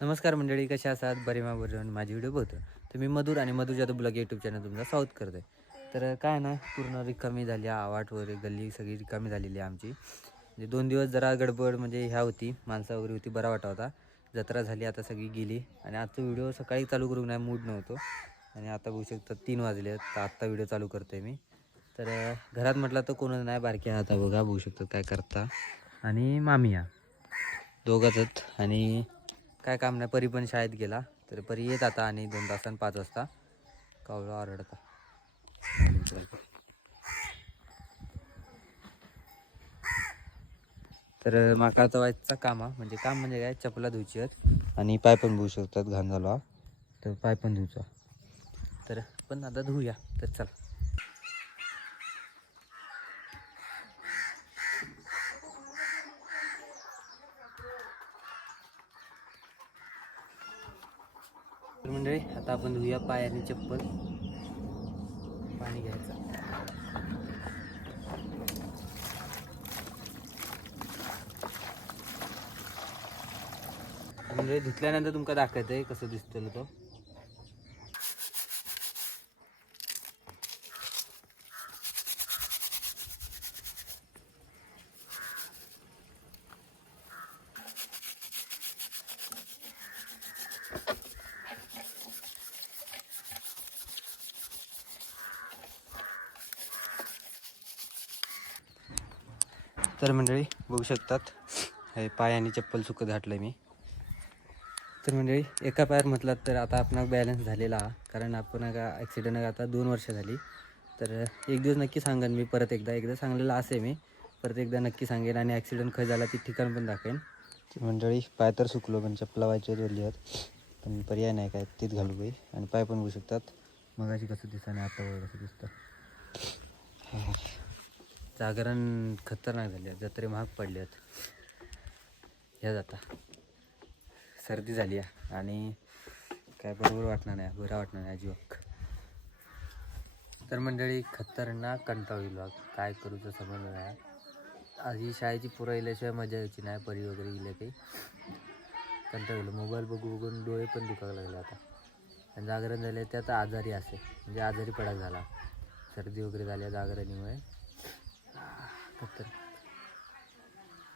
नमस्कार मंडळी, कशा असात? बरे मा बरे माझी व्हिडिओ बघतो. तर मी मधुर आणि मधुर जाधव ब्लॉग यूट्यूब चॅनल तुमचा स्वागत करतोय. तर काय ना, पूर्ण रिकामी झाली, आवाट वगैरे गल्ली सगळी रिकामी झालेली आहे आमची. म्हणजे 2 दिवस जरा गडबड म्हणजे ह्या होती, माणसं वगैरे होती, बरा वाटा होता. जत्रा झाली, आता सगळी गेली आणि आजचा व्हिडिओ सकाळी चालू करू नाही मूड नव्हतो आणि आता बघू शकता 3 वाजले आहेत. तर आत्ता व्हिडिओ चालू करतोय मी. तर घरात म्हटलं तर कोणच नाही, बारकी आता बघू शकतो काय करता. आणि मामी या दोघंच आहेत आणि काय काम नाही. परी पण शाळेत गेला, तर परी येत आता आणि 2 तासांनी 5 वाजता. कावळा आरडता. तर माका आता व्हायचा काम म्हणजे काय, चपला धुयची आहेत आणि पाय पण धुवू शकतात, घाण झाला तर पाय पण धुचा. तर पण आता धुऊया, तर चला. तर मंडळी, आता आपण धुऊया पाय आणि चप्पल. पाणी घ्यायचं. म्हणजे धुतल्यानंतर तुमका दाखवतंय कसं दिसतं तो. तर मंडळी बघू शकतात, हे पाय आणि चप्पल सुकत घातलं मी. तर मंडळी, एका पायावर म्हटलं तर आता आपण बॅलन्स झालेला, कारण आपण ॲक्सिडेंट आता 2 वर्ष झाली. तर एक दिवस नक्की सांगेन मी, परत एकदा सांगलेलं असे मी, परत एकदा नक्की सांगेन आणि ॲक्सिडेंट खय झाला ती ठिकाण पण दाखवेन. मंडळी, पाय तर सुकलो पण चपला व्हायचे दोरली आहेत, पण पर्याय नाही काय, तीच घालू बाई. आणि पाय पण बघू शकतात, मगाशी कसं दिसतं आणि आता कसं दिसतं. जागरण खतरनाक झाले, जत्रे महाग पडले आहेत. ह्या जाता सर्दी झाली आहे आणि काय बरोबर वाटणार नाही, बरं वाटणार नाही अजिबात. तर मंडळी, खतरनाक कंटाळ येईल, काय करू तर समजलं नाही. आधी शाळेची पुरं येल्याशिवाय मजा यायची नाही. परी वगैरे गेल्या काही कंटाळ येईल. मोबाईल बघून डोळे पण दुखायला लागले आता. आणि जागरण झाले त्यात आजारी असे, म्हणजे आजारी पडायला झाला, सर्दी वगैरे झाल्या जागरणीमुळे. तर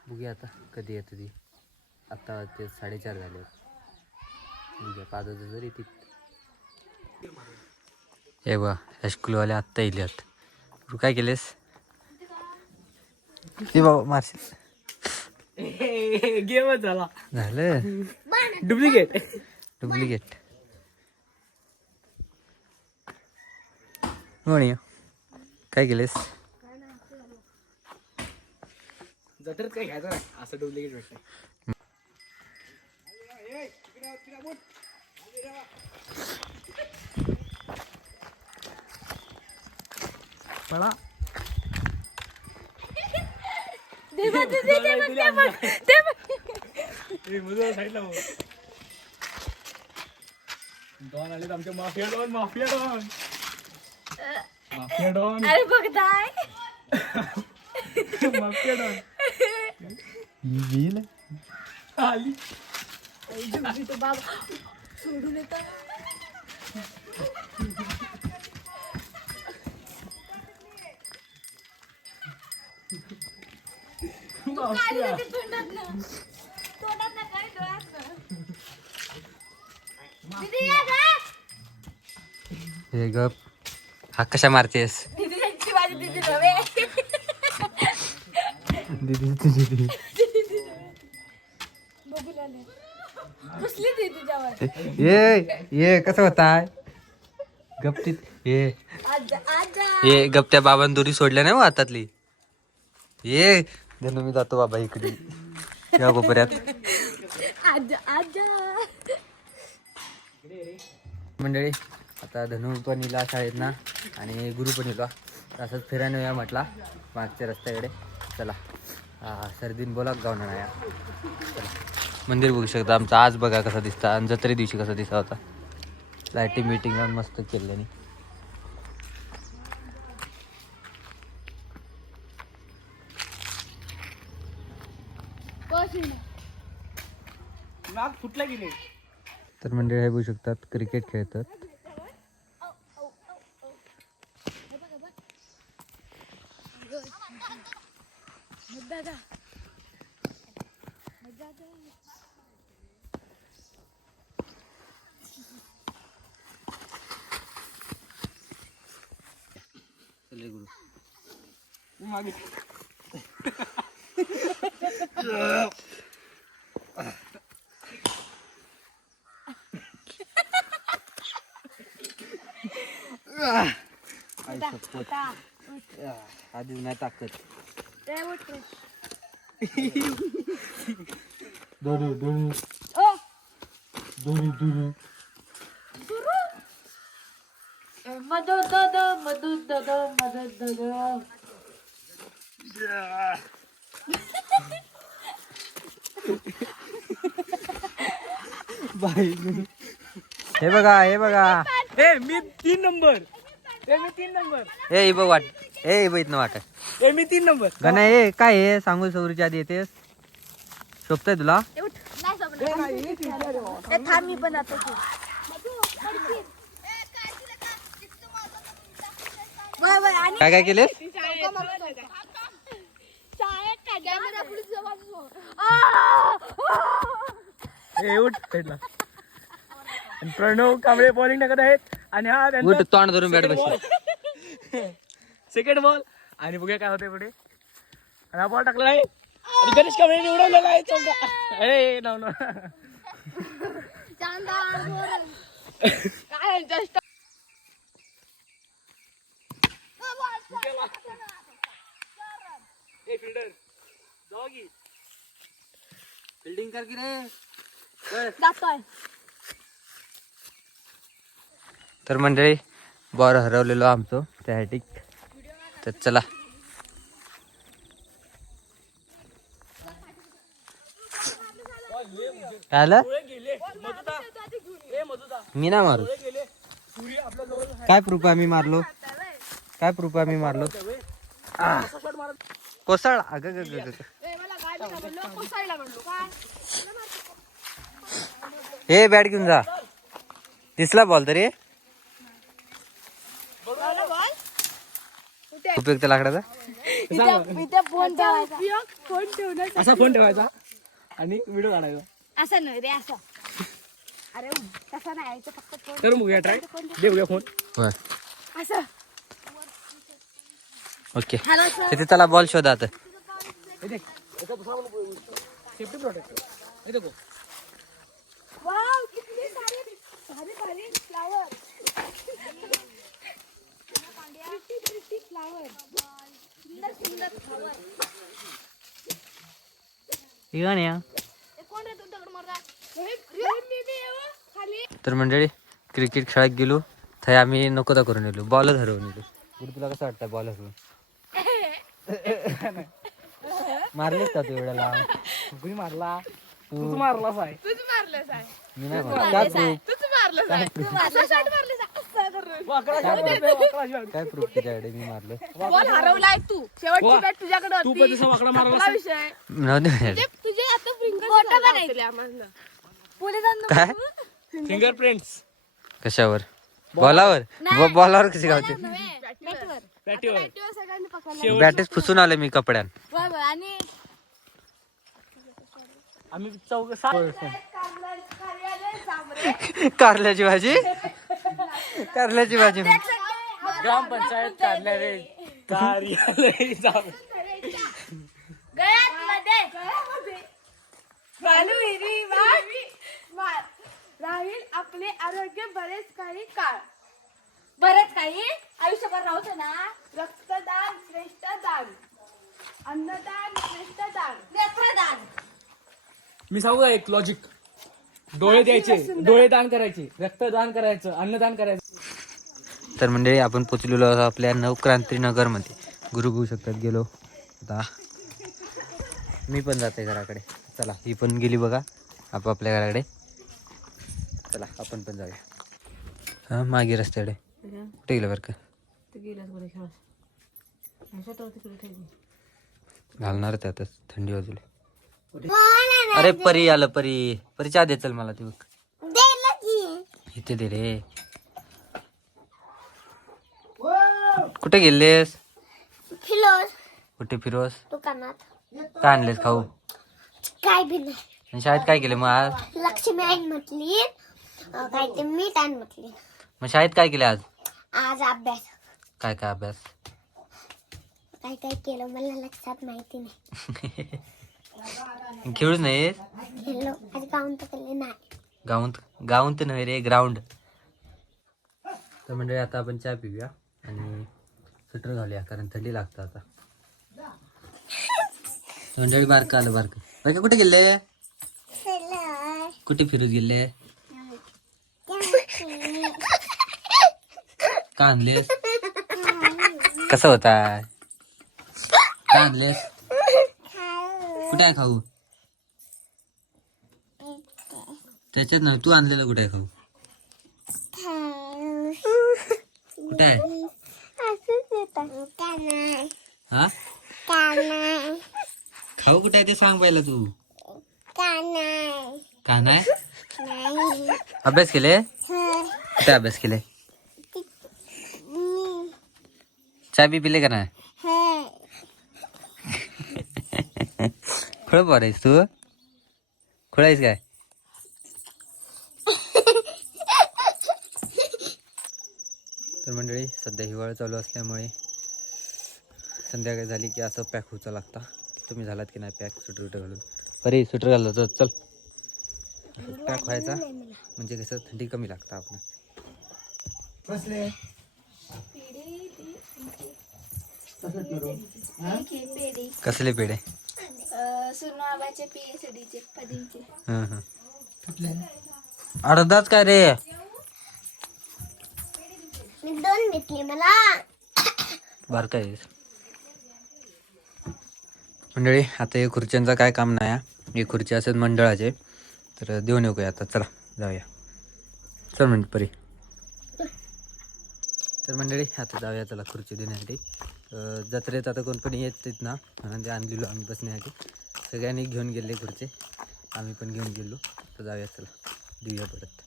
बघूया आता कधी येतं ती. आत्ता ते 4:30 झाले आहेत. बघूया 5 वाजता जरी ती. हे बघा, हायस्कूलवाले आत्ता येईल आहेत. तू काय केलेस? ते बाबा मारशील. गेमच झाला, झालं डुप्लिकेट. म्हणी काय केलेस? जत्रेत काय घ्यायचं नाही, असं डुप्लिकेट भेटतं. पळा. डॉन आले आमचे, माफिया डॉन. अरे बघताय, माफिया डॉन आली. तो बाबा सोडून येतात. माफिया. हे गप, हा कशा मारतेस? दीदी ये कसं होताय? गपटीत ये गप. त्या बाबांनी दोरी सोडल्या नाही हो हातातली. ये धनु, मी जातो बाबा इकडे या कोपऱ्यात. मंडळी, आता धनु पण इला शाळेत ना आणि गुरु पण इला, असंच फिरायला या म्हटला मागच्या रस्त्याकडे. चला, सर्दीन बोला गावून या. चला, मंदिर बघू शकता आमचं आज, बघा कसा दिसता. आणि जत्रे दिवशी कसा दिसता होता. लाईटिंग मीटिंग लावून मस्त केल्याने. नाक फुटला की नाही. तर मंडळी हे बघू शकतात क्रिकेट खेळतात. आधीच नाही ताकद. हे बघा हे बघा मी 3 नंबर. मी 3 नंबर. ए बघ वाट ए बघ इथनं वाट मी 3 नंबर. गणा हे काय हे सांगू सौरीच्या आधी येतेस शोभतंय तुला. थांब मी पण आता काय काय केले. प्रणव कांबळे बॉलिंग टाकत आहेत आणि हा उठ तोंड धरून बॅट बसली. सेकंड बॉल आणि बघूया काय होते पुढे. आणि हा बॉल टाकला आहे आणि गणेश कांबळे निवडवलेला आहे चौका. अरे नाव ना फिल्डिंग कर की रे. तर मंडळी बॉल हरवलेलो आमचं त्यासाठी. तर चला काय आलं? मी ना मारू. काय प्रूफ आहे मी मारलो. काय प्रूफ आहे मी मारलो. कोसळ अग हे बॅट घेऊन जा. दिसला बॉल तरी उपयुक्त लाकडाचा. असा फोन ठेवायचा आणि व्हिडिओ काढायचा. असं नाही रे असं. अरे तसं नाही फक्त फोन. तर बघूया ट्राय. दे बघूया फोन. होय असं. ओके तिथे चला बॉल शोधा आता. Safety protector. हे देखो. वाव कितने सारे भारी फ्लावर. Pretty flower. सुंदर फ्लावर. कोण रे तुमच्याकडे मारला. तर मंडळी क्रिकेट खेळायला गेलो थंय आम्ही नको करून गेलो. बॉलच हरवून गेलो. तुला कसं वाटतं बॉल हरवून. मारलेस का तू एवढ्या लांब. कुणी मारला. तूच मारलास आहे. मी नाही मारला. काय प्रूफ. काय प्रूफ तुझ्याकडे मी मारलो. बॉल हरवलाय तू. शेवटची बॅट तुझ्याकडे तू पण तसा वाकडा मारला विषय. नव्हते. तुझे आता फिंगर पोलिसांना काय फिंगरप्रिंट्स कशावर. बॉलावर. बॉलावर कशी गावते. बॅटीवर. सगळ्यांनी पकडला. बॅटेच फुसून आले मी कपड्यात. आणि आम्ही कारल्याची भाजी. कारल्याची भाजी. ग्रामपंचायत कार्यालय कार्यालय राहील आपले आरोग्य बरेच काही आयुष्यभर राहतो ना. रक्तदान श्रेष्ठ दान. अन्नदान श्रेष्ठ दान. नेत्रदान. मी सांगू का एक लॉजिक. डोळे द्यायचे, डोळे दान करायचे, रक्तदान करायचं, अन्नदान करायचं. तर म्हणजे आपण पोचलेलो आहोत आपल्या नवक्रांती नगर मध्ये. गुरु बघू शकतात गेलो आता. मी पण जाते घराकडे. चला ही पण गेली बघा आपापल्या घराकडे. चला आपण पण जाऊया. हा मागे रस्त्याकडे कुठे गेलं बरं का. घालणार ते आता थंडी वाजली. अरे परी आलं. परी चहा दे चल मला ती बघ. इथे दे रे. कुठे गेलेस? फिलोस कुठे फिरोस? दुकानात. काय आणलेस खाऊ? काय बी नाही. आणि शाळेत काय केलं मग आज? लक्ष्मी आईन म्हटली काय ते मीठ आण म्हटली. मग शाळेत काय केलं आज? आज अभ्यास काय काय अभ्यास? काय काय केलं मला लक्षात माहिती नाही. खेळूच नाही खेळलो आज गाऊन तर केले नाही. गाऊन तर नव्हे रे, ग्राउंड. तर म्हणजे आता आपण चहा पिऊया आणि स्वेटर घालूया कारण थंडी लागतं आता. मंडळी बारका आलं बारका. बारका कुठे गेले? कुठे फिरत गेले? का आणलेस? कसं होता? का आणलेस? कुठे आहे खाऊ? त्याच्यात नाही, तू आणलेलं कुठे आहे खाऊ? कुठे आहे? हा? खाऊ कुठे आहे ते सांग पहिला तू. का नाही? अभ्यास केले? कुठे अभ्यास केले? चहा बी पिले का नाही? खोळ पोर आहेस तू? खोळ आहेस काय? तर मंडळी सध्या हिवाळा चालू असल्यामुळे संध्याकाळी झाली की असं पॅक व्हायचं लागतं. तुम्ही झालात की नाही पॅक स्वेटर विटर घालून? अरे स्वेटर घाललं तर चल. पॅक व्हायचा म्हणजे कसं थंडी कमी लागतं आपण. कसले पेढे? सुनाबाचे पीएचडीचे पदींचे. अर्धाच काय रे? मी 2 घेतली मला. बारका आहेस. मंडळी आता हे खुर्च्यांचं काय काम नाही. हे खुर्ची असतात मंडळाचे, तर देऊन येऊ काय आता. चला जाऊया. चल म्हणजे परी. तर मंडळी आता जाऊया चला खुर्ची देण्यासाठी. जत्रेत आता कोण पण येतात ना म्हणून ते आणलेलो आम्ही बसण्यासाठी. सगळ्यांनी घेऊन गेले खुर्चे, आम्ही पण घेऊन गेलो. तर जाऊया चला देऊया परत.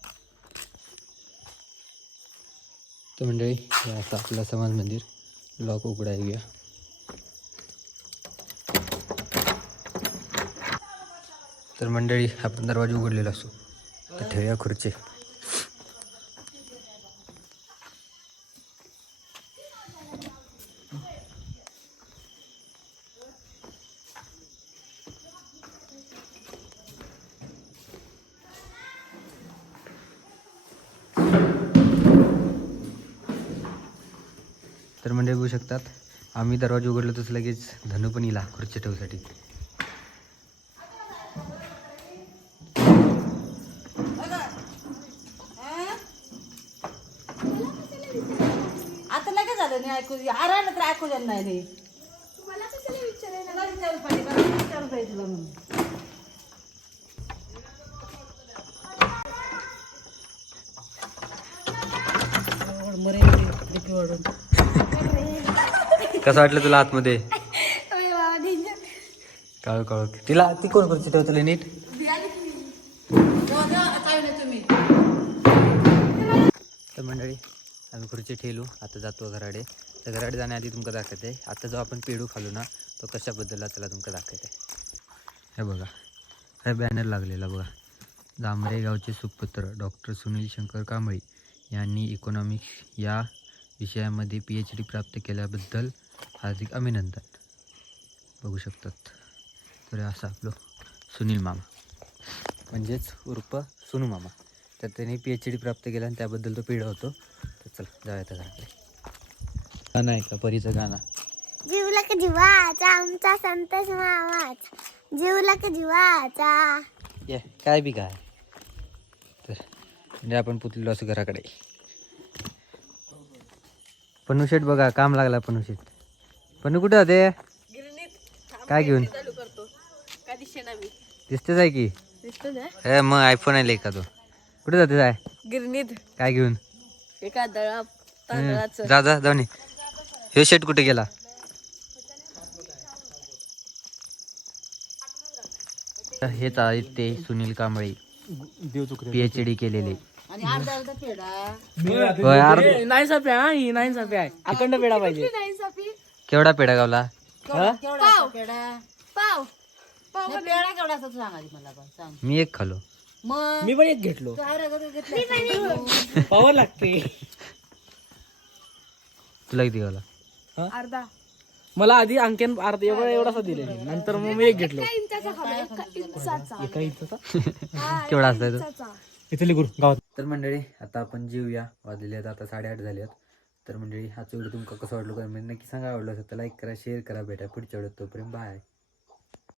तर मंडळी आता आपलं समाज मंदिर लॉक उघडायूया. तर मंडळी आपण दरवाजा उघडलेला असतो तर ठेवूया खुर्ची. तर मंडळी बघू शकतात आम्ही दरवाजा उघडलो तसं लगेच धनू पण येईल खुर्ची ठेवसाठी. आता लगेच झालं नाही ऐकू आरा तर ऐकू झालं नाही रे. मला कशाला विचारायला? मला विचारलं पाहिजे, मला विचारलं पाहिजे तुला म्हणून. कसं वाटलं तुला आतमध्ये? काळू काळू. तिला ती कोण खुर्ची ठेवतले नीट? काय नाही तुम्ही तर मंडळी आम्ही खुर्ची ठेवलो. आता जातो घराडे. तर घराडे जाण्याआधी तुमका दाखवते आता जो आपण पेढू खालो ना तो कशाबद्दल त्याला तुमका दाखवते. हे बघा हे बॅनर लागलेला बघा. जांभरे गावचे सुपुत्र डॉक्टर सुनील शंकर कांबळे यांनी इकॉनॉमिक्स या विषयामध्ये PhD प्राप्त केल्याबद्दल हार्दिक अभिनंदन. बघू शकतात. तर असं आपलं सुनील मामा म्हणजेच उर्फ सुनू मामा. तर त्याने PhD प्राप्त केला आणि त्याबद्दल तो पेढा होतो. तर चल जाऊया त्या घराकडे. गाणं आहे का परीचं गाणं? जीवला का जीवाचा आमचा संतोष मामाचा. जीवला का जीवाचा. ये काय बी काय. तर म्हणजे आपण पुतलेलो असं घराकडे. पन्नू शेठ बघा काम लागला. पन्नू शेठ. पन्नू कुठे होते? काय घेऊन? दिसतेच आहे की. हे मग आयफोन आहे का तो? कुठे जाते जाय? गिरणीत काय घेऊन? एका तांदळाचं जा जा जाऊन ये. हे शेट कुठे गेला? हेच आहेत ते सुनील कांबळे PhD केलेले. आणि अर्धा अर्धा पेढा. होय, नाही साप्या ही नाही साप्या आहे अखंड पेढा पाहिजे. नाही सफी केवढा पेढा गावला? केवढा असतो पेढा? पाव पाव नाही, पेढा केवढा असतो तू सांग आधी मला पण सांग. मी एक खालो. मग मी पण एक घेतलो. तू अर्धा अर्धा घेतला. पावर लागते. तुला किती गावला? अर्धा मला आधी अंक्यान अर्धा एवढासा दिले नंतर मग मी एक घेतलो. इंचाचा खाल्ला एका इंचाचा एका इंचाचा केवढा असता तो? इंचाचा. इथे गुरु गावात. तर मंडळी आता आपण जेऊया. वाजलेले आहेत आता 8:30 झाले आहेत. तर मंडळी हा व्हिडिओ तुमका कसं वाटलं कमेंट नक्की सांगा. आवडलं असेल तर लाईक करा, शेअर करा. भेटा पुढच्या व्हिडिओत. तोपर्यंत बाय.